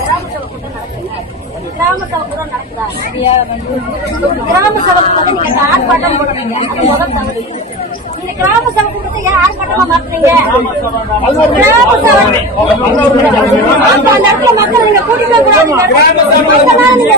கிராம சபை கூட நடக்குதா? கிராம சபை நீங்க ஆர்ப்பாட்டம் போடுறீங்க இந்த கிராம சபை கூட்டத்தை ஏன் ஆர்ப்பாட்டமா மாத்துறீங்க கிராம சபை அந்த இடத்துல நீங்க கூட்டிட்டு கூடாது நீங்க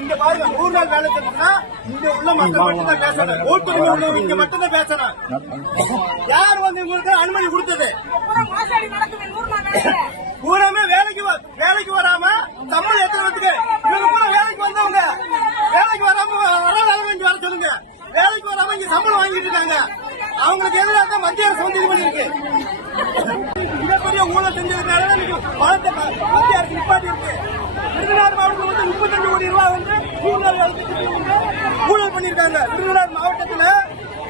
இங்க பாருங்க நூறு நாள் வேலை திட்டம்னா இங்க உள்ள மக்கள் மட்டும் தான் பேசணும். ஓட்டுரிமை உள்ளவங்க இங்க மட்டும் தான் பேசணும். யார் வந்து உங்களுக்கு அனுமதி கொடுத்தது? பூராமே வேலைக்கு வ- வேலைக்கு வராம சம்பளம் எத்தனை இவங்க பூரா வேலைக்கு வந்தவங்க. வேலைக்கு வராம வர வேலை செஞ்சு வர சொல்லுங்க. வேலைக்கு வராம இங்க சம்பளம் வாங்கிட்டு இருக்காங்க. அவங்களுக்கு எதிராக தான் மத்திய அரசு வந்து இது பண்ணிருக்கு மிகப்பெரிய ஊழல் செஞ்சதுனால தான் இன்னைக்கு பணத்தை மத்திய அரசு நிப்பாட்டி இருக்கு கோடி ரூபாய் வந்து ஊழல் பண்ணிருக்காங்க திருநெல்வேலி மாவட்டத்தில்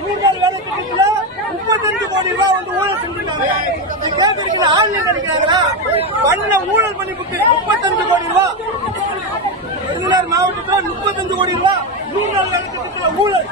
நூறு வேலை திட்டத்தில் முப்பத்தஞ்சு கோடி ரூபாய் வந்து ஊழல் செஞ்சிருக்காங்க கேட்கறீங்களா ஆன்லைன் கிடைக்கிறாங்களா பண்ண ஊழல் பண்ணி முப்பத்தஞ்சு கோடி ரூபாய் திருநெல்வேலி மாவட்டத்தில் முப்பத்தஞ்சு கோடி ரூபாய் நூறு வேலை திட்டத்தில் ஊழல்